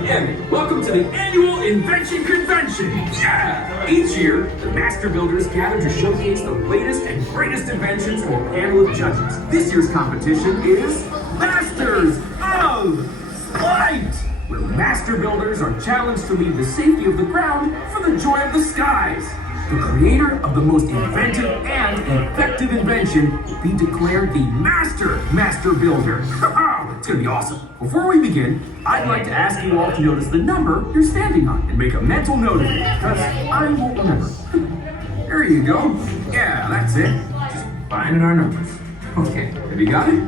I'm Emmet. Welcome to the annual Invention Convention. Yeah! Each year, the Master Builders gather to showcase the latest and greatest inventions for a panel of judges. This year's competition is Masters of Flight, where Master Builders are challenged to leave the safety of the ground for the joy of the skies. The creator of the most inventive and effective invention will be declared the Master Builder. It's gonna be awesome. Before we begin, I'd like to ask you all to notice the number you're standing on and make a mental note of it, because I won't remember. There you go. Yeah, that's it. Just finding our numbers. Okay, have you got it?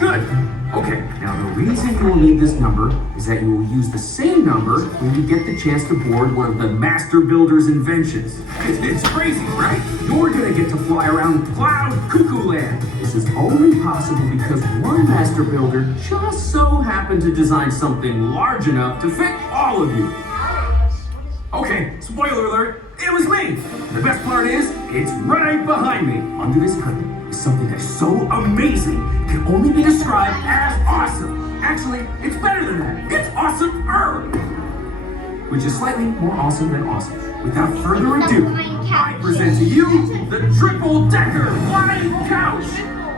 Good. Okay, now the reason you will need this number is that you will use the same number when you get the chance to board one of the Master Builder's inventions. It's crazy, right? You're gonna get to fly around Cloud Cuckoo Land. This is only possible because one Master Builder just so happened to design something large enough to fit all of you. Okay, spoiler alert, it was me. The best part is, it's right behind me. Under this curtain is something that's so amazing, it can only be described as awesome. Actually, it's better than that. It's awesomer, which is slightly more awesome than awesome. Without further ado, I present to you the triple-decker flying couch.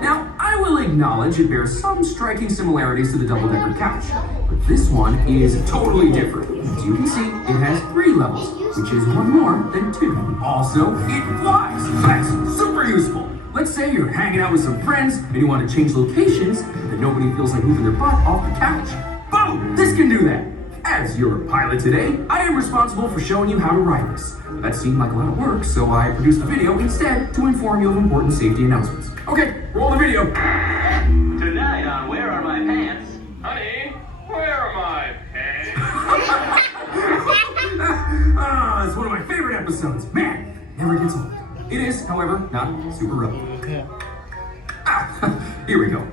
Now, I will acknowledge it bears some striking similarities to the double-decker couch, but this one is totally different. As you can see, it has 3 levels, which is one more than 2. Also, it flies. That's super useful. Let's say you're hanging out with some friends and you want to change locations, but nobody feels like moving their butt off the couch. Boom! This can do that. As your pilot today, I am responsible for showing you how to ride this. That seemed like a lot of work, so I produced a video instead to inform you of important safety announcements. Okay, roll the video. Tonight on Where Are My Pants? Honey, where are my pants? It's one of my favorite episodes. Man, never gets old. It is, however, not super relevant. Here we go.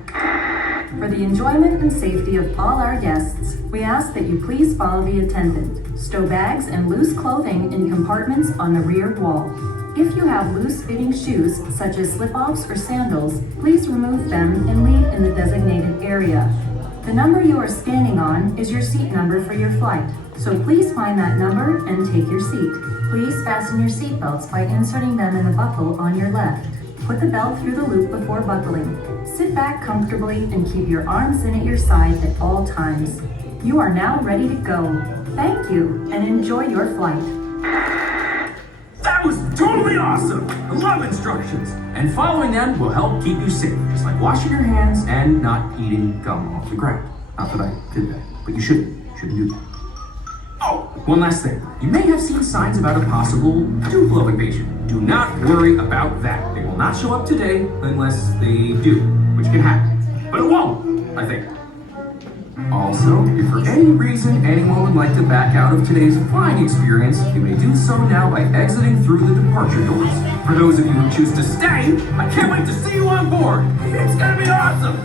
For the enjoyment and safety of all our guests, we ask that you please follow the attendant. Stow bags and loose clothing in compartments on the rear wall. If you have loose-fitting shoes, such as slip-offs or sandals, please remove them and leave in the designated area. The number you are standing on is your seat number for your flight, so please find that number and take your seat. Please fasten your seatbelts by inserting them in the buckle on your left. Put the belt through the loop before buckling. Sit back comfortably and keep your arms in at your side at all times. You are now ready to go. Thank you, and enjoy your flight. That was totally awesome! I love instructions! And following them will help keep you safe, just like washing your hands and not eating gum off the ground. Not that I did that, but you shouldn't do that. Oh, one last thing. You may have seen signs about a possible Duplo invasion. Do not worry about that. They will not show up today unless they do, which can happen. But it won't, I think. Also, if for any reason anyone would like to back out of today's flying experience, you may do so now by exiting through the departure doors. For those of you who choose to stay, I can't wait to see you on board. It's gonna be awesome!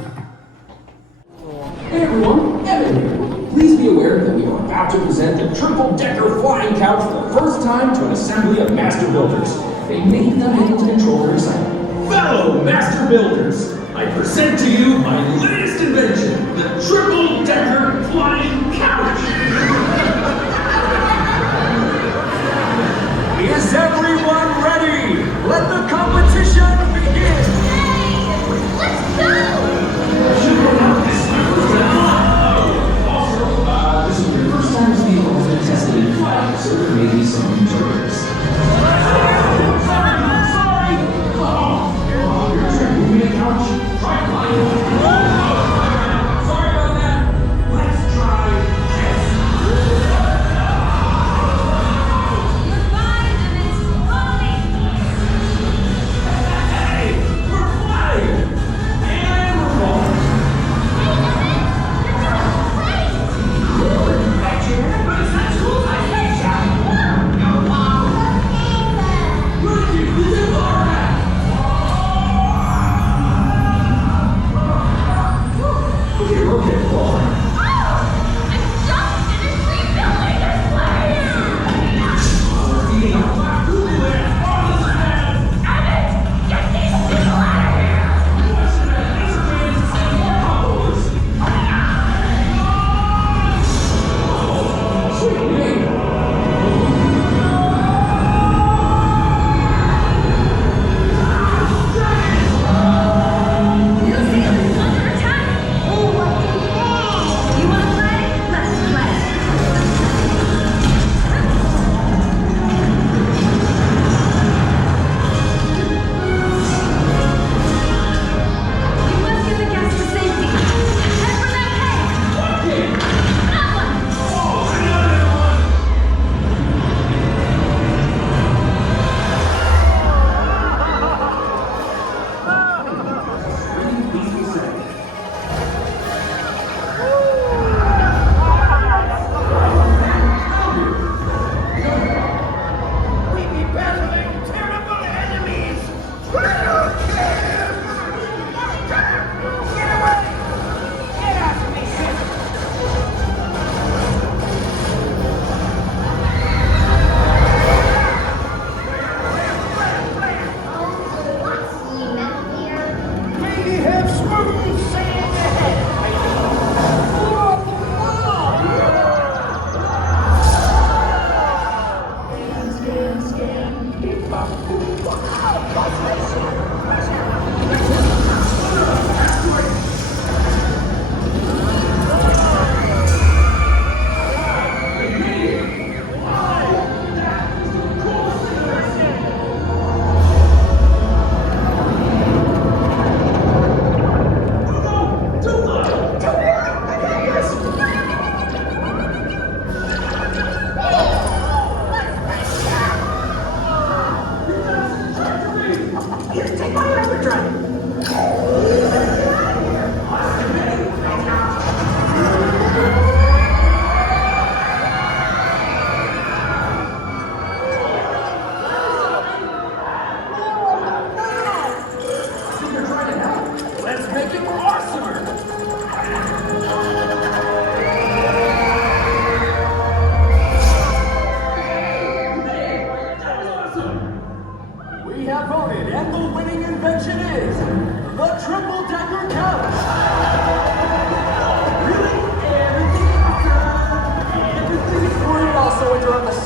Hey everyone, Emmet here. Please be aware that we are about to present the triple-decker flying couch for the first time to an assembly of Master Builders. They made them into control their site. Fellow Master Builders, I present to you my latest invention, the triple-decker flying couch. Is everyone ready? Let the competition begin. Let's go! This is your first time to see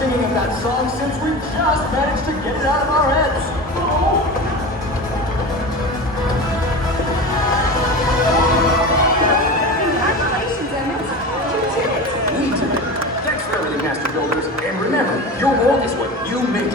singing of that song since we just managed to get it out of our heads. Congratulations, Emmet. You did it. We did it. Thanks for everything, Master Builders. And remember, your world is what you make it.